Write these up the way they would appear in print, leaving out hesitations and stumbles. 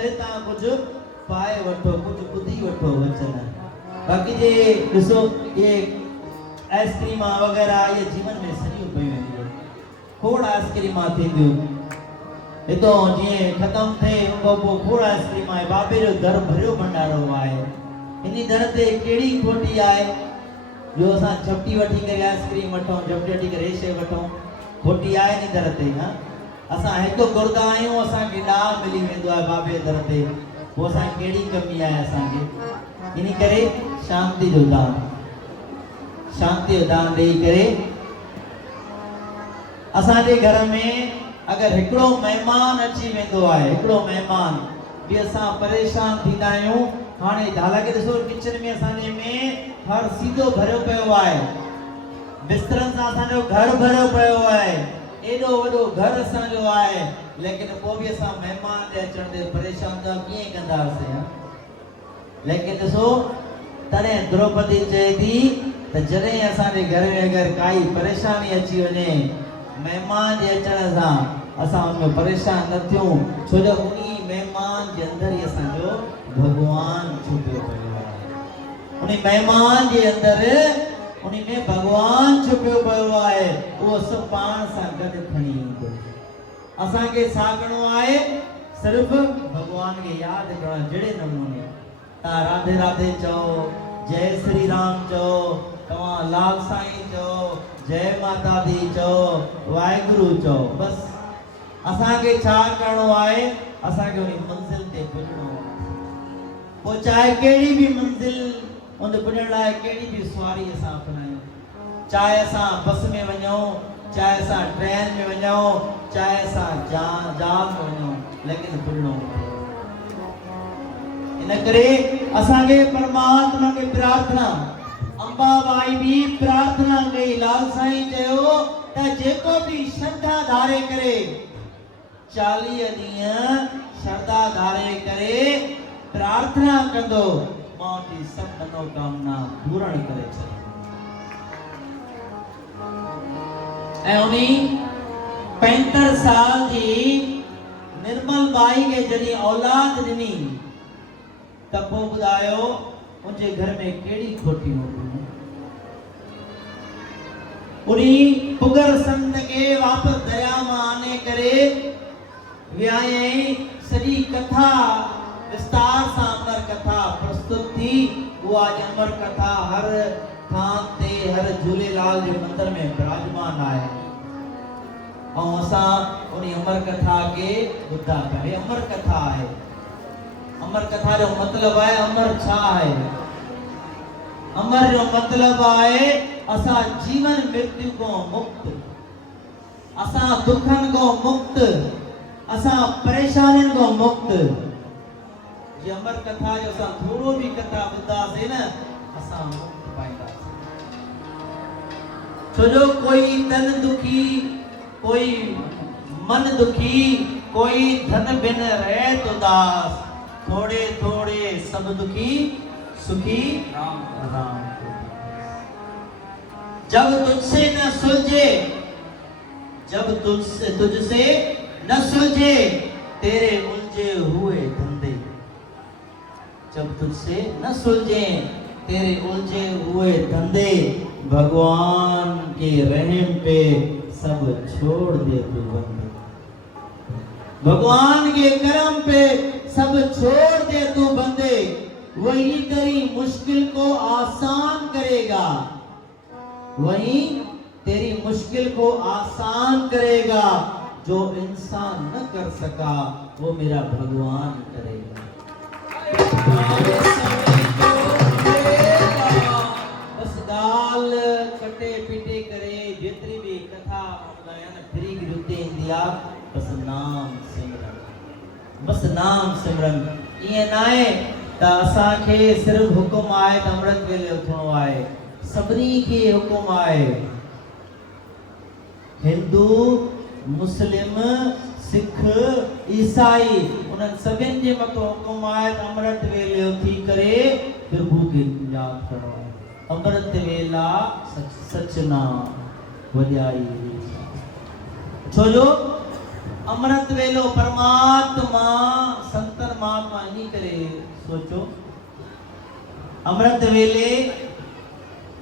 करे ता कुछ पाए वठो, कुछ बुधी वठो वचन। बाकी जे ॾिसो ये आइसक्रीम वगैरह ये जीवन में सॼियूं पयूं आहिनि। खोड़ आइसक्रीम थींदियूं हितो जीअं ख़तमु थिए उनखां पोइ खोड़ आइसक्रीम आहे। बाबे जो दर भरियो भंडारो आहे। इन दर ते कहिड़ी खोटी आहे जो असां झपटी वठी करे आइसक्रीम वठूं, झपटी वठी करे शइ वठूं? खोटी आहे इन दर ते? हा, असां हिकु घुरंदा आहियूं, असांखे ॾाह मिली वेंदो आहे बाबे दर ते। पोइ असांखे कहिड़ी कमी आहे असांखे? इन करे शांति जो दान, शांति जो दान ॾेई करे असांजे घर में अगर हिकिड़ो महिमान अची वेंदो आहे, हिकिड़ो महिमान बि असां परेशान थींदा आहियूं। हाणे हालांकि ॾिसो किचन में असांजे में हर सीधो भरियो पियो आहे, बिस्तरनि सां असांजो घर भरियो पियो आहे, एॾो वॾो घर असांजो आहे, लेकिन पोइ बि असां महिमान जे अचण ते परेशान था कीअं कंदासीं? लेकिन ॾिसो तॾहिं द्रौपदी चए थी त जॾहिं असांजे घर में अगरि काई परेशानी अची वञे, महिमान जे अचण सां असां उनमें परेशान न थियूं, छो जो उन्ही महिमान जे अंदर ही असांजो भगवान छुपियो पियो आहे। उन्ही महिमान जे अंदर उन्ही में भगवान छुपियो पियो आहे। उहो सभु पाण सां गॾु खणी ईंदो। असांखे छा करिणो आहे? सिर्फ़ भगवान खे यादि करणु। जहिड़े नमूने तव्हां राधे राधे चओ, जय श्री राम चओ, तव्हां लाल साईं चओ, जय माता दी चओ, वाहेगुरु चओ, बस असांखे छा करिणो आहे? असांखे उन मंज़िल ते पुॼणो आहे। पोइ चाहे कहिड़ी बि मंज़िल उन पुॼण लाइ कहिड़ी बि सवारी असां अपनायूं, चाहे असां बस में वञूं, चाहे असां ट्रेन में वञूं, चाहे असां जहाज में वञूं, लेकिन पुॼणो आहे। इन करे असांखे परमात्मा खे प्रार्थना, अंबाबाई भी प्रार्थना कई। लाल साईं चयो त जेको भी श्रद्धा धारे करे 40 ॾींहं श्रद्धा धारे करे प्रार्थना कंदो, मां जी सब मनोकामना पूर्ण करे छॾे। ऐं उनी 65 साल जी निर्मल बाई खे जॾहिं औलाद ॾिनी त पोइ ॿुधायो उनजे घर में कहिड़ी खोटी हूंदी। उनी पुगर संत के वापस दया में आने करे वियाई। सॼी कथा विस्तार सां अमर कथा प्रस्तुत थी। वो आज अमर कथा हर थान ते हर झूलेलाल जे मंदिर में विराजमान आहे। और असां उन अमर कथा के ॿुधा पिया। अमर कथा है। अमर कथा जो मतलब है, अमर छा है? अमर जो मतलब है असा जीवन मृत्यु को मुक्त, असा दुखन को मुक्त, असा परेशानियों को मुक्त। ये अमर कथा जो असा थोड़ो भी कथा ॿुधा से न असा मुक्त पाइंदा। छो जो कोई तन दुखी, कोई मन दुखी, कोई धन बिन रहे तो दास, थोड़े थोड़े सब दुखी सुखी राम राम। जब तुझसे न सुलझे, जब तुझसे न सुलझे तेरे उलझे हुए धंधे, जब तुझसे न सुलझे तेरे उलझे हुए धंधे, भगवान के रहम पे सब छोड़ दे तू बंदे, भगवान के करम पे सब छोड़ दे तू बंदे। वही तेरी मुश्किल को आसान करेगा, वही तेरी मुश्किल को आसान करेगा। जो इंसान न कर सका वो मेरा भगवान करेगा। बस गाल कटे पीटे करे जेतरी भी कथा ॿुधायन फ्री रुते इंदिया, बस नाम सिमरन, बस नाम सिमरन। ये नाए त असांखे सिर्फ हुकुम आहे त अमृत वेले उथणो आहे। सभिनी खे हुकुम आहे, हिंदू मुस्लिम सिख ईसाई उन्हनि सभिनि जे मथां हुकुम आहे त अमृत वेले उथी करे प्रभु खे यादि करणो आहे। अमृत वेला सच नाम वॼाई। छो जो अमृत वेलो परमात्मा संतन महात्मा इन्हीं करे सोचो अमृत वेले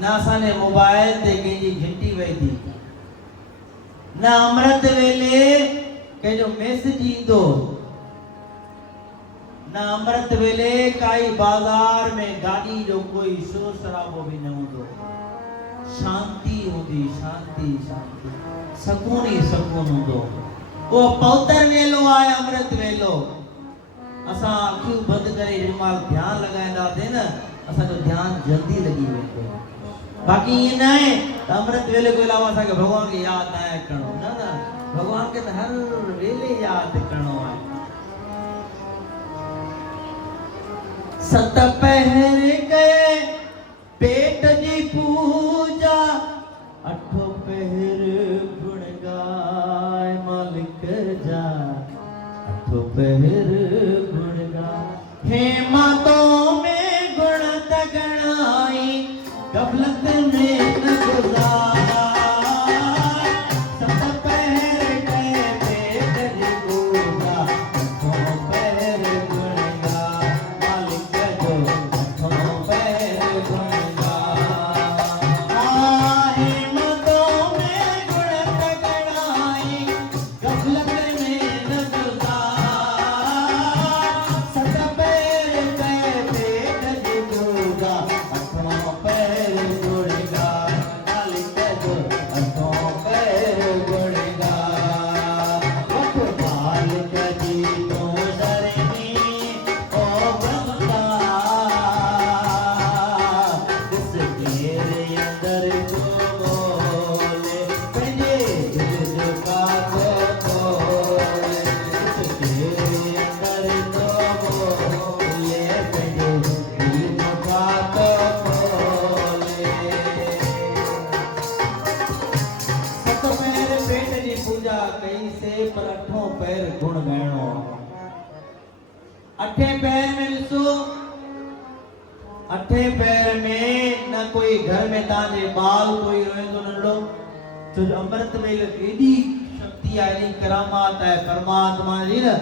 ना असाने मोबाइल ते कंहिंजी घंटी वही थी ना अमृत वेले कंहिंजो मैसेज ईंदो ना अमृत वेले काई बाजार में गाड़ी जो कोई शोर शराबो भी न हूंदो शांति होंदी शांति शांति सकून ही सकून होंदो वो पवित्र वेलो आहे अमृत वेलो असां अखियूं बंदि करे जेमाल ध्यान लगाईंदासीं न असांजो ध्यान जल्दी लगी वेंदो बाक़ी ये न आहे त अमृत वेले को अलावा असांखे भगवान खे यादि न आहे करणो न न भगवान खे त हर वेले यादि करणो आहे सत पहर कये पेट जी पूजा अठो पहर गुण गाय मालिक जा अठो पहर गुण गाय हे मातों में गुण तगड़ाई गफलत में न गुजार सत पहर कये पेट जी पूजा अठो पहर गुण गाय मालिक जो अठो पहर गुण गाय हिम्मतों में गुण तगड़ाई गफलत में न गुजार सत पहर कये पेट जी पूजा अठो पहर गुण गाय मालिक जो अठो पहर गुण गाय वठ मालिक जी तूं शरणी ओ बंदा दिस तेरे अंदर को बोले पंहिंजे दिल जो बात खोले दिस तेरे अंदर को बोले पंहिंजे दिल जो बात खोले सत पैर पेट जी पूजा कई से पर अठों पैर गुण ॻाइणो अठे पैर में ॾिसो अठे पैर में न कोई घर में तव्हांजे बाल कोई रोईंदो नंढो छो जो अमृत वेले एॾी शक्ति आहे एॾी करामात आहे परमात्मा जी न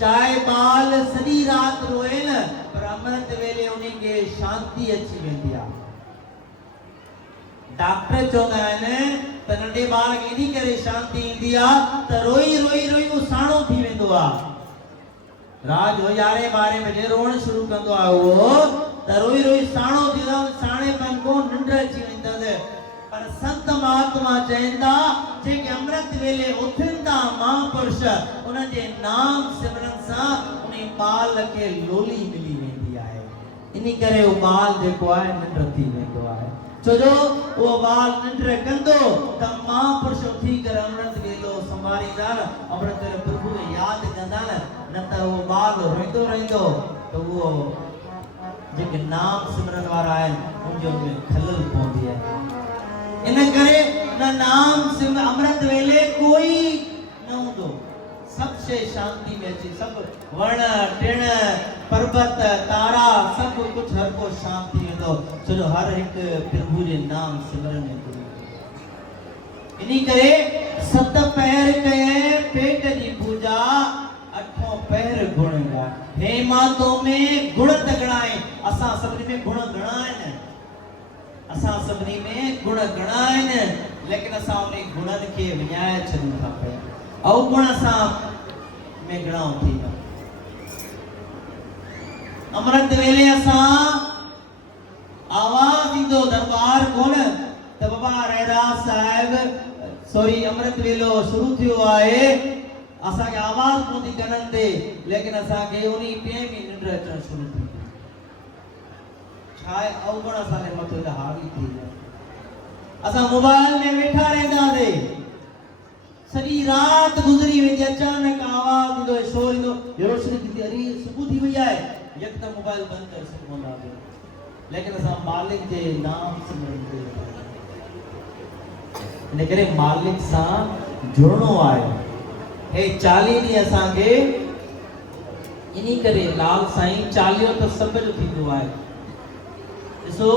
चाहे बाल सॼी राति रोए न पर अमृत वेले उन्हीं खे शांति अची वेंदी आहे डॉक्टर चवंदा आहिनि त नंढे ॿार खे एॾी करे शांति ईंदी आहे त रोई रोई रोई उहो साणो थी वेंदो आहे रात जो 11-12 बजे रोअण शुरू कंदो आहे उहो त रोई रोई साणो थी वेंदो साणे पन को निंड अची वेंदसि पर संत महात्मा चवनि था जेके अमृत वेले उथनि था महापुरुष उन्हनि जे नाम सिमरन सां उन ॿाल खे लोली मिली वेंदी आहे इन करे उहो ॿाल जेको आहे निंड थी वेंदो आहे छो जो उहो ॿाल निंड कंदो त महापुरुष उथी करे अमृत वेलो संभालींदा न अमृत वेले प्रभु खे यादि कंदा न त उहो ॿाल रोईंदो रहंदो त उहो जेके नाम सिमरन वारा आहिनि उनजो में खलल पवंदी आहे इन करे न नाम सिमरन अमृत वेले कोई न हूंदो सभु शइ शांति में अचे सभु वण टिण पर्वत तारा सभु कुझु हर को शांति वेंदो छो जो हर हिकु प्रभु जे नाम सिमरन में इन्हीं करे सत पैर कये पेट जी पूजा अठों पैर गुण गा हे मातो में गुण तगड़ा है असां सभिनी में गुण घणा आहिनि असां सभिनी में गुण घणा आहिनि लेकिन असां उन गुणनि खे विञाए छॾूं था पिया अवगुण असां में घणा थी विया अमृत वेले असां आवाज़ ईंदो दरबार कोन त बाबा रैदास साहिब सॉरी अमृत वेलो शुरू थियो आहे असांखे आवाज़ पवंदी कननि ते लेकिन असांखे उन टे में निंड अचणु शुरू थी छा आहे अवगुण असांजे मथे त हावी थी विया असां मोबाइल में वेठा रहंदासीं सॼी राति गुज़री वेंदी अचानक आवाज़ ईंदो शोर ईंदो रोशनी थींदी अरे सुबुह थी वई आहे यकदमि मोबाइल बंदि करे सघंदासीं लेकिन असां मालिक जे नाम सिमरन ते इन करे मालिक सां जुड़णो आहे हे 40 ॾींहं असांखे इन्हीं करे लाल साईं चालीहो त सभ जो थींदो आहे ॾिसो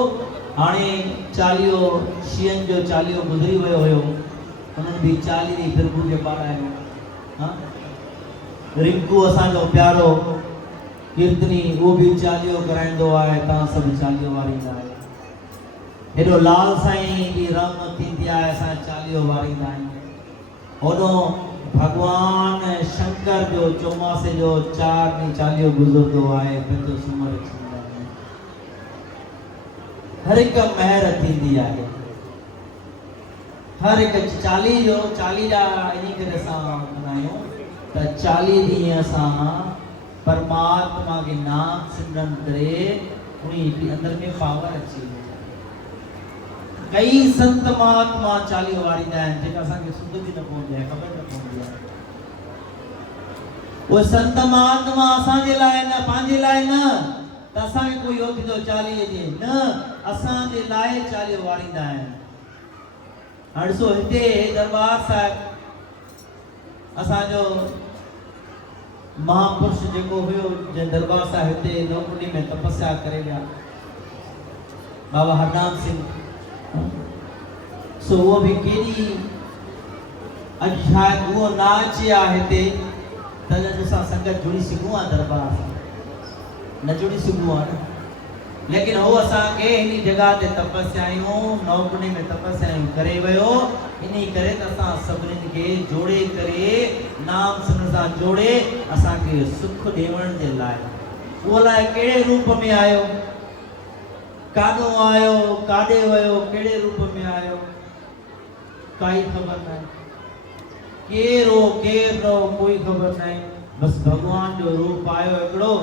हाणे चालीहो शींहनि जो चालीहो गुज़री वियो हुयो उन्हनि बि 40 ॾींहं प्रभु खे पारायो हा रिंकू असांजो प्यारो कीर्तनी वो भी चालियो कराईंदो आहे तव्हां सभु चालियो वारींदा आहियो हेॾो लाल साईं जी रहमत थींदी आहे असां चालियो वारींदा आहियूं होॾो भगवान शंकर जो चौमासे जो 4 ॾींहं चालियो गुज़रंदो आहे पंहिंजो सूमर थींदा आहिनि हर हिकु महर थींदी आहे हर हिकु 40 जा इन करे असां कंदा आहियूं त 40 ॾींहं असां परमात्मा के नाम सिमरन करे उन्हीं अंदर में पावर अची कई संत महात्मा चालियो वारींदा आहिनि जेका असांखे सुध बि न पवंदी आहे ख़बर न पवंदी आहे वो संत महात्मा असांजे लाइ न पंहिंजे लाइ न त असांखे कोई हो थींदो 40 ॾींहं न असांजे लाइ चालियो वारींदा आहिनि हाणे ॾिसो हिते दरबार साहिब असांजो महापुरुष जेको हुयो जंहिं दरबार साहिब हिते नवकुंडी में तपस्या करे विया बाबा हरनाम सिंह सो वो भी केॾी अॼु शायदि उहो न अची आहे हिते त असां संगत जुड़ी सघूं आहे दरबार सां न जुड़ी सघूं आहे न लेकिन हो असांखे हिन जॻह ते तपस्यायूं नवकुंडी में तपस्यायूं करे वियो इन करे त असां सभिनीनि खे जोड़े करे नाम सिमरन सां जोड़े असांखे सुख ॾियण जे लाइ उहो लाइ कहिड़े रूप में आयो काॾों आयो काॾे वियो कहिड़े रूप में आयो काई ख़बर न केरु न कोई ख़बर न बस भगवान जो रूप आयो हिकिड़ो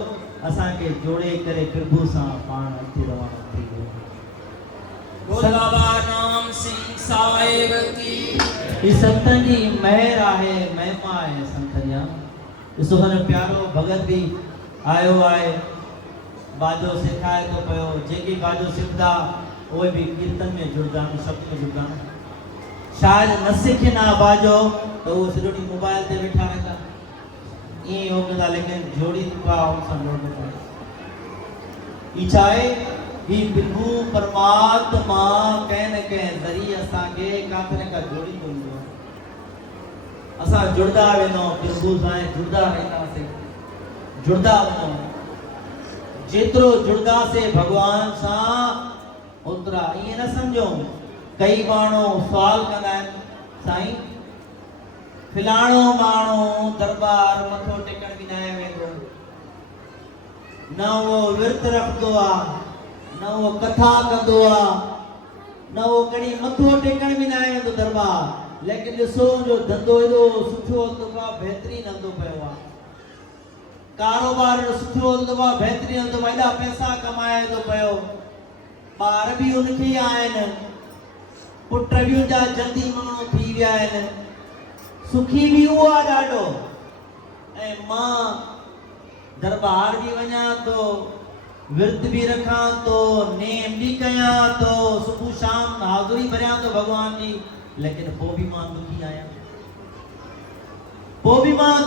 असांखे जोड़े करे प्रभु सां पाण अची रवानो थी वियो बोल बाबा नाम सिंह साहिब की इस संतन जी महर आहे महिमा आहे संतन जा ॾिसो असांजो प्यारो भगत भी आयो आहे बाजो सिखाए तो पियो जेके बाजो सिखदा उहे भी कीर्तन में जुड़दा आहिनि सभु में जुड़दा आहिनि शायदि न सिखे ना बाजो तो वो सॼो ॾींहुं मोबाइल ते वेठा रहंदा ईअं हो कंदा लेकिन जोड़ी पा उन सां जोड़दा ई चाहे ही प्रभु परमात्मा कंहिं न कंहिं ज़रिए असांखे काथे न काथे जोड़ी पवंदो आहे असां जुड़दा वेंदा प्रभु सां जुड़दा रहंदासीं जुड़दा वञो जेतिरो जुड़दासीं भगवान सां ओतिरा ईअं न सम्झो कई माण्हू सुवाल कंदा आहिनि साईं फिलाणो माण्हू दरबार मथो टेकण बि न वेंदो न वो विर्त रखंदो आहे न वो कथा कंदो आहे न वो कड़ी मथो टेकण बि न वेंदो दरबार लेकिन ॾिसो जो धंधो एॾो सुठो हलंदो आहे बहितरीन हलंदो पियो आहे कारोबार सुठो हलंदो आहे बहितरीन हलंदो आहे एॾा पैसा कमाए थो पियो ॿार बि उनखे ई आहिनि पुट बि उनजा जल्दी माण्हू थी विया आहिनि सुखी भी हुआ ॾाढो ऐं मां दरबार भी वञा तो विर्त भी रखां तो नेम भी कयां तो सुबह शाम हाज़ुरी भरियां तो भगवान जी लेकिन पोइ भी मां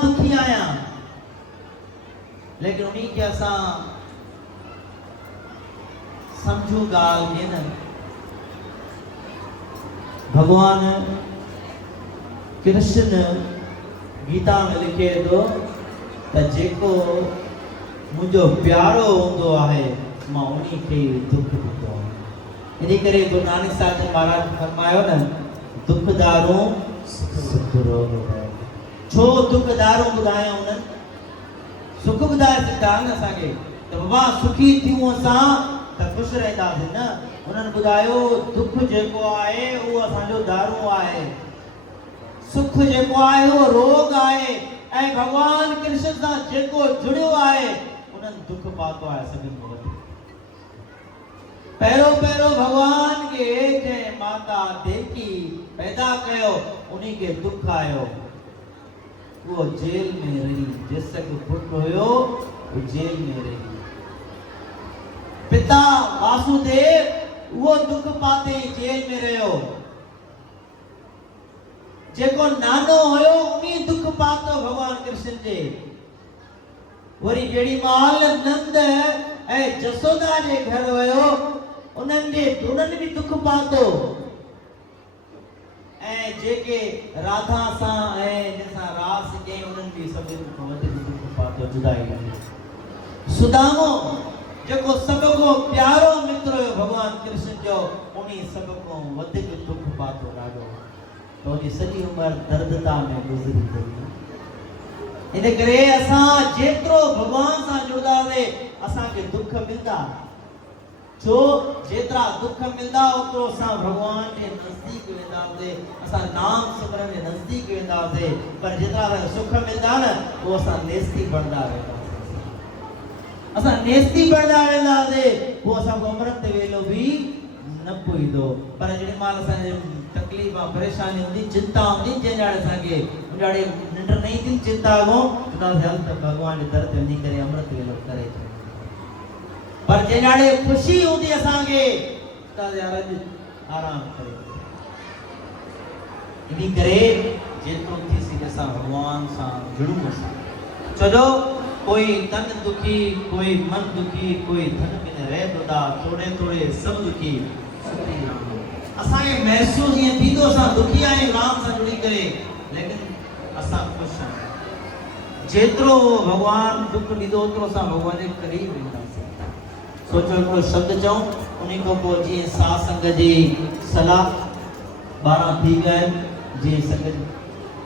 दुखी आहियां लेकिन उन्हीं के असां समझू ॻाल्हि खे न भगवान कृष्ण गीता में लिखे तो त जेको मुझो प्यारो हूंदो आहे मां उन्हीं खे दुख ॾींदो आहियां इन करे गुरु नानक साहिब महाराज फरमायो न दुख दारू सुख रोग छो दुख दारू ॿुधाया उन्हनि सुख ॿुधाए सघंदा न असांखे त बाबा सुखी थियूं असां त ख़ुशि रहंदासीं न उन्हनि ॿुधायो दुख जेको आहे उहो असांजो दारू आहे सुख जेको आहे वो रोग आहे ऐं भगवान कृष्ण सां जेको जुड़ियो आहे उन्हनि दुख पातो आहे सभिनि खां वधीक पहिरियों भगवान खे जंहिं माता देवकी पैदा कयो उन्हीं खे दुख आयो वो जेल में रही जेसि पुट हुयो वो जेल में रही पिता वासुदेव वो दुख पाते जेल में रहियो जेको नानो हुयो उन्हीं दुख पातो भगवान कृष्ण जे वरी जेड़ी माल नंद ऐं जसोदा जे घर वियो उन्हनि भी दुख पातो ऐं ऐं जेके राधा सां ऐं जंहिंसां रास कयईं उन्हनि बि सभिनी खां वधीक दुख पातो जुदाई सुदामो जेको सभ खां प्यारो मित्र हुयो भॻवान कृष्ण जो उन्ही सभ खां वधीक दुख पातो ॾाढो तो उनजी सॼी उमिरि दर्दता में गुज़री वई इन करे असां जेतिरो भॻवान सां जुड़ंदासीं असांखे दुख मिलंदा जो जेतिरा दुख मिलंदा ओतिरो असां भॻवान जे नज़दीक वेंदासीं असां नाम सिमरन जे नज़दीक वेंदासीं पर जेतिरा असांखे सुख मिलंदा न उहो असां नेस्ती बणंदा वेंदासीं असां नेस्ती बणंदा वेंदासीं उहो असांखे अमृत वेलो बि न पुॼंदो पर जेॾी महिल असांजे तकलीफ़ परेशानी हूंदी चिंता हूंदी जंहिं ॼाणे असांखे ॾाढी निंड न ईंदी चिंता खां चवंदासीं हल त भॻवान जे दर ते वञी करे अमृत वेलो करे पर जे ॾाढे ख़ुशी हूंदी असांखे त यार अॼु आराम करे इन करे जेतिरो थी सघे असां भॻवान सां जुड़ूं असां छो कोई तन दुखी कोई मन दुखी कोई धन में न रहे थोड़ा थोड़े थोड़े सब दुखी असांखे महसूस ईअं थींदो असां दुखी आहियूं राम सां जुड़ी करे लेकिन असां ख़ुशि आहियूं जेतिरो भॻवान दुख ॾींदो ओतिरो असां भॻवान जे क़रीब वेंदासीं सोचो हिकिड़ो शब्द चऊं उन खां पोइ जीअं साह संग जी सलाह 12 थी विया आहिनि जीअं संगत